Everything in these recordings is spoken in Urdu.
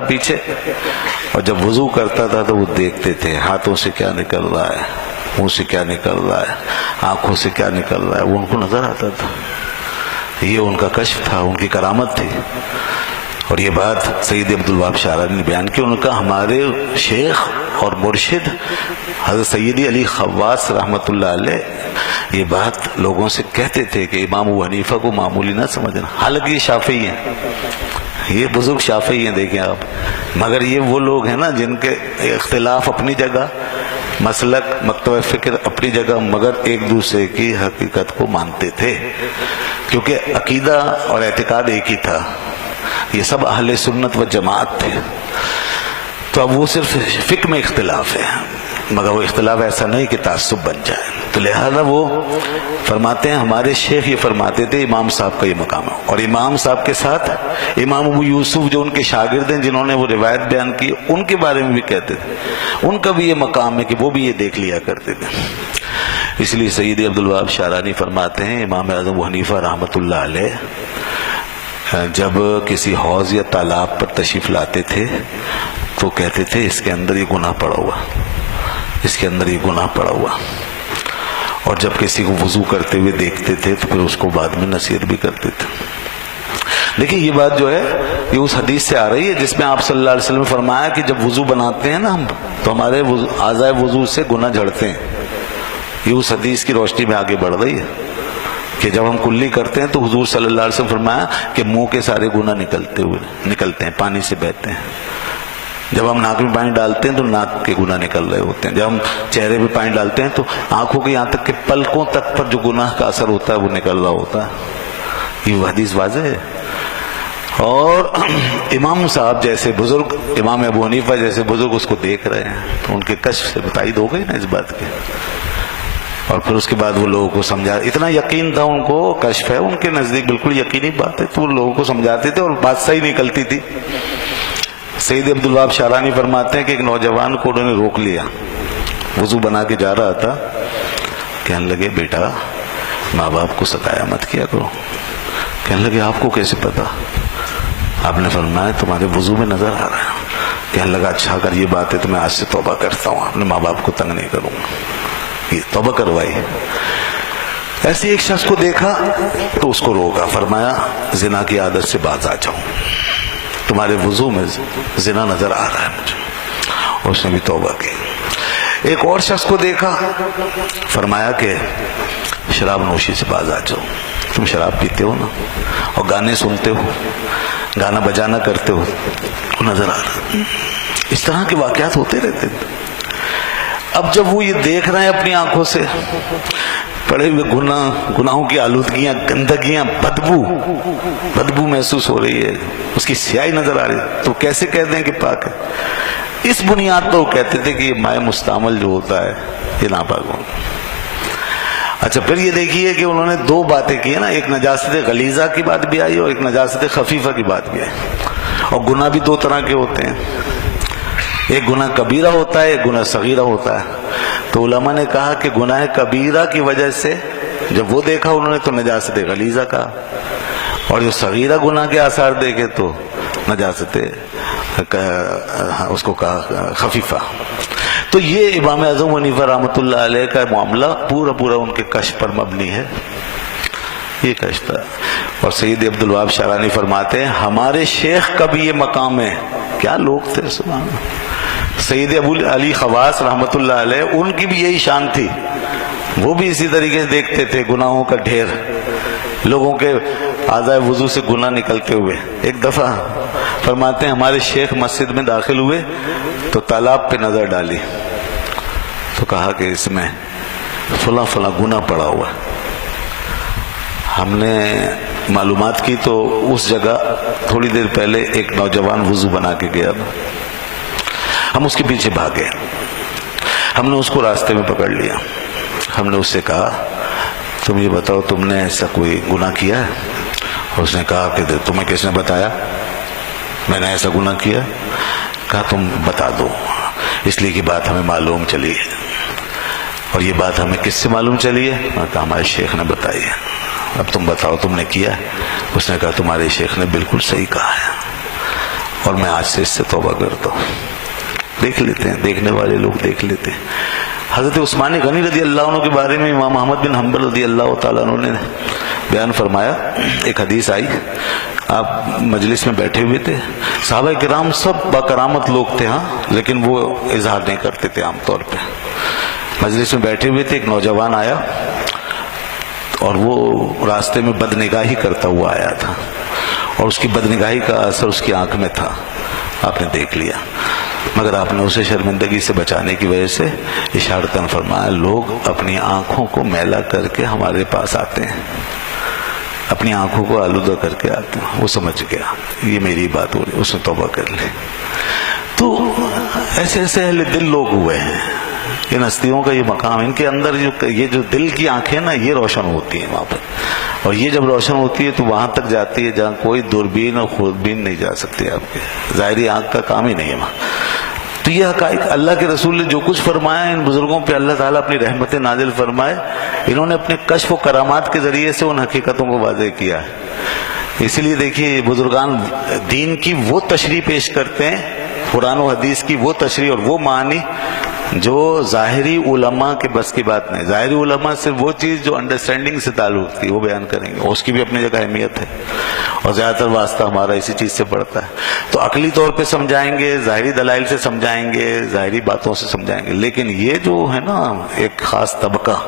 تھا پیچھے، اور جب وضو کرتا تھا تو وہ دیکھتے تھے ہاتھوں سے کیا نکل رہا ہے، منہ سے کیا نکل رہا ہے، آنکھوں سے کیا نکل رہا ہے، وہ ان کو نظر آتا تھا۔ یہ ان کا کشف تھا، ان کی کرامت تھی۔ اور یہ بات سید عبدالوہاب شعرانی نے بیان کی۔ ان کا ہمارے شیخ اور مرشد حضرت سیدی علی خواص رحمۃ اللہ علیہ یہ بات لوگوں سے کہتے تھے کہ امام ابو حنیفہ کو معمولی نہ سمجھنا، حالانکہ یہ شافعی ہیں، یہ بزرگ شافعی ہیں، دیکھیں آپ، مگر یہ وہ لوگ ہیں نا جن کے اختلاف اپنی جگہ، مسلک مکتب فکر اپنی جگہ، مگر ایک دوسرے کی حقیقت کو مانتے تھے، کیونکہ عقیدہ اور اعتقاد ایک ہی تھا، یہ سب اہل سنت و جماعت تھے۔ تو اب وہ صرف فقہ میں اختلاف ہے، مگر وہ اختلاف ایسا نہیں کہ تعصب بن جائے۔ تو لہذا وہ فرماتے ہیں، ہمارے شیخ یہ فرماتے تھے امام صاحب کا یہ مقام ہے، اور امام صاحب کے ساتھ امام ابو یوسف جو ان کے شاگرد ہیں جنہوں نے وہ روایت بیان کی، ان کے بارے میں بھی کہتے تھے ان کا بھی یہ مقام ہے کہ وہ بھی یہ دیکھ لیا کرتے تھے۔ اس لیے سید عبدالوہاب شعرانی فرماتے ہیں امام اعظم ابو حنیفہ رحمۃ اللہ علیہ جب کسی حوض یا تالاب پر تشریف لاتے تھے تو کہتے تھے اس کے اندر یہ گناہ پڑا ہوا، اس کے اندر یہ گناہ پڑا ہوا، اور جب کسی کو وضو کرتے ہوئے دیکھتے تھے تو پھر اس کو بعد میں نصیحت بھی کرتے تھے۔ لیکن یہ بات جو ہے یہ اس حدیث سے آ رہی ہے جس میں آپ صلی اللہ علیہ وسلم نے فرمایا کہ جب وضو بناتے ہیں نا ہم تو ہمارے اعضائے وضو سے گناہ جھڑتے ہیں۔ یہ اس حدیث کی روشنی میں آگے بڑھ رہی ہے کہ جب ہم کلی کرتے ہیں تو حضور صلی اللہ علیہ وسلم فرمایا کہ منہ کے سارے گناہ نکلتے ہیں، پانی سے بہتے ہیں۔ جب ہم ناک میں پانی ڈالتے ہیں تو ناک کے گناہ نکل رہے ہوتے ہیں، جب ہم چہرے پہ پانی ڈالتے ہیں تو آنکھوں کے یہاں تک کہ پلکوں تک پر جو گناہ کا اثر ہوتا ہے وہ نکل رہا ہوتا ہے۔ یہ حدیث واضح ہے۔ اور امام صاحب جیسے بزرگ، امام ابو حنیفہ جیسے بزرگ اس کو دیکھ رہے ہیں تو ان کے کشف سے تائید ہو گئی نا اس بات کی، اور پھر اس کے بعد وہ لوگوں کو سمجھا، اتنا یقین تھا ان کو، کشف ہے ان کے نزدیک بالکل یقینی بات ہے، تو وہ لوگوں کو سمجھاتے تھے اور بات صحیح نکلتی تھی۔ سید عبدالوہاب شعرانی فرماتے ہیں کہ ایک نوجوان کو انہوں نے روک لیا، وضو بنا کے جا رہا تھا، کہنے لگے بیٹا ماں باپ کو ستایا مت کیا کرو۔ کہنے لگے آپ کو کیسے پتا؟ آپ نے فرمایا تمہارے وضو میں نظر آ رہا ہے۔ کہنے لگا اچھا اگر یہ بات ہے تو میں آج سے توبہ کرتا ہوں، اپنے ماں باپ کو تنگ نہیں کروں گا۔ یہ توبہ کروائی۔ ایسے ایک شخص کو دیکھا تو اس کو روکا، فرمایا زنا کی عادت سے باز آ جاؤ، تمہارے وضو میں زنا نظر آ رہا ہے مجھے، اس نے بھی توبہ کی۔ ایک اور شخص کو دیکھا، فرمایا کہ شراب نوشی سے باز آ جاؤ، تم شراب پیتے ہو نا اور گانے سنتے ہو، گانا بجانا کرتے ہو، نظر آ رہا۔ اس طرح کے واقعات ہوتے رہتے ہیں۔ اب جب وہ یہ دیکھ رہے ہیں اپنی آنکھوں سے پڑے ہوئے گناہوں کی آلودگیاں، گندگیاں، بدبو محسوس ہو رہی ہے، اس کی سیاہی نظر آ رہی ہے، تو کیسے کہتے ہیں کہ پاک ہے؟ اس بنیاد پر وہ کہتے تھے کہ یہ مائع مستعمل جو ہوتا ہے یہ ناپاک ہوتا ہے۔ اچھا پھر یہ دیکھیے کہ انہوں نے دو باتیں کی ہیں نا، ایک نجاست غلیظہ کی بات بھی آئی اور ایک نجاست خفیفہ کی بات بھی آئی، اور گناہ بھی دو طرح کے ہوتے ہیں، ایک گناہ کبیرہ ہوتا ہے، ایک گناہ صغیرہ ہوتا ہے۔ تو علماء نے کہا کہ گناہ کبیرہ کی وجہ سے جب وہ دیکھا انہوں نے تو نجاست غلیظہ کہا، اور جو صغیرہ گناہ کے آثار دیکھے تو نجاست اس کو کہا خفیفہ۔ تو یہ امام اعظم حنیفہ رحمۃ اللہ علیہ کا معاملہ پورا ان کے کشف پر مبنی ہے، یہ کشف تھا۔ اور سید عبدالوہاب شعرانی فرماتے ہیں ہمارے شیخ کا بھی یہ مقام ہے۔ کیا لوگ تھے سبحان اللہ۔ سید ابو علی خواص رحمۃ اللہ علیہ ان کی بھی یہی شان تھی، وہ بھی اسی طریقے سے دیکھتے تھے گناہوں کا ڈھیر، لوگوں کے اعضائے وضو سے گناہ نکلتے ہوئے۔ ایک دفعہ فرماتے ہیں ہمارے شیخ مسجد میں داخل ہوئے تو تالاب پہ نظر ڈالی تو کہا کہ اس میں فلاں گناہ پڑا ہوا۔ ہم نے معلومات کی تو اس جگہ تھوڑی دیر پہلے ایک نوجوان وضو بنا کے گیا تھا، ہم اس کے پیچھے بھاگے، ہم نے اس کو راستے میں پکڑ لیا، ہم نے اس سے کہا تم یہ بتاؤ تم نے ایسا کوئی گناہ کیا ہے؟ اور اس نے کہا کہ تمہیں کس نے بتایا میں نے ایسا گناہ کیا؟ کہا تم بتا دو، اس لیے کہ بات ہمیں معلوم چلی ہے۔ اور یہ بات ہمیں کس سے معلوم چلی ہے؟ کہا ہمارے شیخ نے بتائی ہے، اب تم بتاؤ تم نے کیا ہے؟ اس نے کہا تمہارے شیخ نے بالکل صحیح کہا ہے۔ اور میں آج سے اس سے توبہ کرتا ہوں. دیکھ لیتے ہیں, دیکھنے والے لوگ دیکھ لیتے ہیں. حضرت عثمان غنی رضی اللہ عنہ کے بارے میں امام احمد بن حنبل رضی اللہ تعالیٰ عنہ نے بیان فرمایا. ایک حدیث آئی, آپ مجلس میں بیٹھے ہوئے تھے, صحابہ کرام سب باکرامت لوگ تھے, ہاں, لیکن وہ اظہار نہیں کرتے تھے عام طور پہ. مجلس میں بیٹھے ہوئے تھے, ایک نوجوان آیا اور وہ راستے میں بدنگاہی کرتا ہوا آیا تھا, اور اس کی بدنگاہی کا اثر اس کی آنکھ میں تھا, آپ نے دیکھ لیا, مگر آپ نے اسے شرمندگی سے بچانے کی وجہ سے اشارتاً فرمایا, لوگ اپنی آنکھوں کو میلا کر کے ہمارے پاس آتے ہیں, اپنی آنکھوں کو آلودہ کر کے آتے ہیں. وہ سمجھ گیا یہ میری بات ہو رہی, اس نے توبہ کر لی. تو ایسے ایسے اہل دل لوگ ہوئے ہیں, ان ہستیوں کا یہ مقام, ان کے اندر یہ جو دل کی آنکھیں نا, یہ روشن ہوتی ہیں وہاں پر, اور یہ جب روشن ہوتی ہے تو وہاں تک جاتی ہے جہاں کوئی دوربین اور خوربین نہیں جا سکتی, آپ کے ظاہری آنکھ کا کام ہی نہیں ہے وہاں. تو یہ حقائق اللہ کے رسول نے جو کچھ فرمایا, ان بزرگوں پہ اللہ تعالیٰ اپنی رحمت نازل فرمائے, انہوں نے اپنے کشف و کرامات کے ذریعے سے ان حقیقتوں کو واضح کیا ہے. اسی لیے دیکھیے بزرگان دین کی وہ تشریح پیش کرتے ہیں, قرآن و حدیث کی وہ تشریح اور وہ معنی جو ظاہری علماء کے بس کی بات نہیں. ظاہری علماء سے وہ چیز جو انڈرسٹینڈنگ سے تعلق تھی وہ بیان کریں گے, اس کی بھی اپنی جگہ اہمیت ہے, اور زیادہ تر واسطہ ہمارا اسی چیز سے پڑتا ہے. تو عقلی طور پہ سمجھائیں گے, ظاہری دلائل سے سمجھائیں گے, ظاہری باتوں سے سمجھائیں گے, لیکن یہ جو ہے نا ایک خاص طبقہ,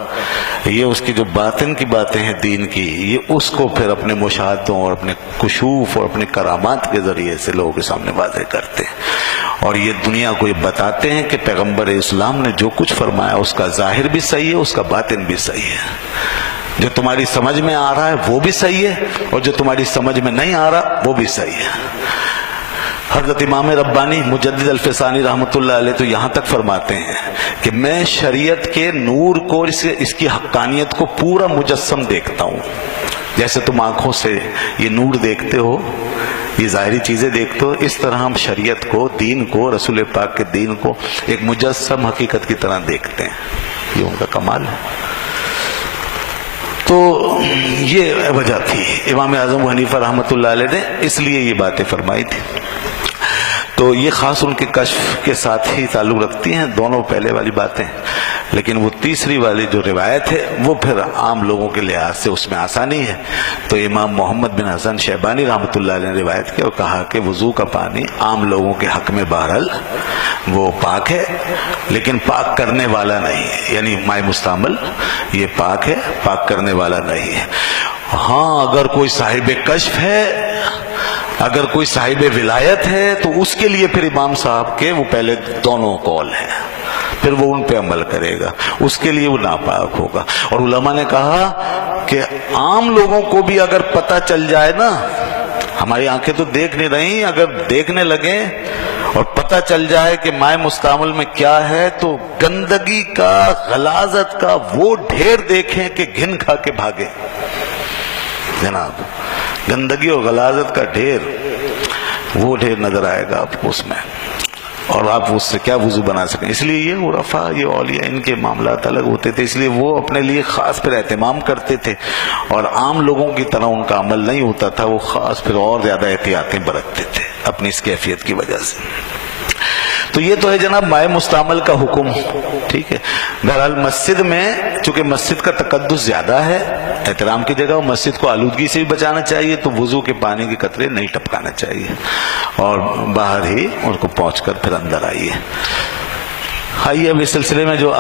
یہ اس کی جو باطن کی باتیں ہیں دین کی, یہ اس کو پھر اپنے مشاہدوں اور اپنے کشوف اور اپنے کرامات کے ذریعے سے لوگوں کے سامنے واضح کرتے ہیں, اور یہ دنیا کو یہ بتاتے ہیں کہ پیغمبر اسلام نے جو کچھ فرمایا اس کا ظاہر بھی صحیح ہے, اس کا باطن بھی صحیح ہے. جو تمہاری سمجھ میں آ رہا ہے وہ بھی صحیح ہے, اور جو تمہاری سمجھ میں نہیں آ رہا وہ بھی صحیح ہے. حضرت امام ربانی مجدد الفسانی رحمۃ اللہ علیہ تو یہاں تک فرماتے ہیں کہ میں شریعت کے نور کو, اس کی حقانیت کو پورا مجسم دیکھتا ہوں. جیسے تم آنکھوں سے یہ نور دیکھتے ہو, یہ ظاہری چیزیں دیکھتے ہو, اس طرح ہم شریعت کو, دین کو, رسول پاک کے دین کو ایک مجسم حقیقت کی طرح دیکھتے ہیں. یہ ان کا کمال ہے. تو یہ وجہ تھی امام اعظم ابو حنیفہ رحمۃ اللہ علیہ نے اس لیے یہ باتیں فرمائی تھی. تو یہ خاص ان کے کشف کے ساتھ ہی تعلق رکھتی ہیں دونوں پہلے والی باتیں, لیکن وہ تیسری والی جو روایت ہے وہ پھر عام لوگوں کے لحاظ سے اس میں آسانی ہے. تو امام محمد بن حسن شیبانی رحمۃ اللہ علیہ نے روایت کی اور کہا کہ وضو کا پانی عام لوگوں کے حق میں بہرحال وہ پاک ہے, لیکن پاک کرنے والا نہیں ہے, یعنی مائع مستعمل یہ پاک ہے, پاک کرنے والا نہیں ہے. ہاں اگر کوئی صاحب کشف ہے, اگر کوئی صاحب ولایت ہے, تو اس کے لیے پھر امام صاحب کے وہ پہلے دونوں قول ہیں, پھر وہ ان پہ عمل کرے گا, اس کے لیے وہ ناپاک ہوگا. اور علماء نے کہا کہ عام لوگوں کو بھی اگر پتہ چل جائے نا, ہماری آنکھیں تو دیکھ نہیں رہی, اگر دیکھنے لگیں اور پتہ چل جائے کہ مائع مستعمل میں کیا ہے, تو گندگی کا, غلاظت کا وہ ڈھیر دیکھیں کہ گھن کھا کے بھاگیں. جناب گندگی اور غلاظت کا ڈھیر, وہ ڈھیر نظر آئے گا آپ کو اس میں, اور آپ اس سے کیا وضو بنا سکیں. اس لیے یہ عرفاء, یہ اولیاء, ان کے معاملات الگ ہوتے تھے, اس لیے وہ اپنے لیے خاص پھر اہتمام کرتے تھے, اور عام لوگوں کی طرح ان کا عمل نہیں ہوتا تھا, وہ خاص پھر اور زیادہ احتیاطیں برتتے تھے اپنی اس کیفیت کی وجہ سے. تو یہ تو ہے جناب مائع مستعمل کا حکم, ٹھیک ہے. بہرحال مسجد میں چونکہ مسجد کا تقدس زیادہ ہے, احترام کی جگہ, مسجد کو آلودگی سے بھی بچانا چاہیے, تو وضو کے پانی کے قطرے نہیں ٹپکانا چاہیے, اور باہر ہی ان کو پہنچ کر پھر اندر آئیے. اب اس سلسلے میں جو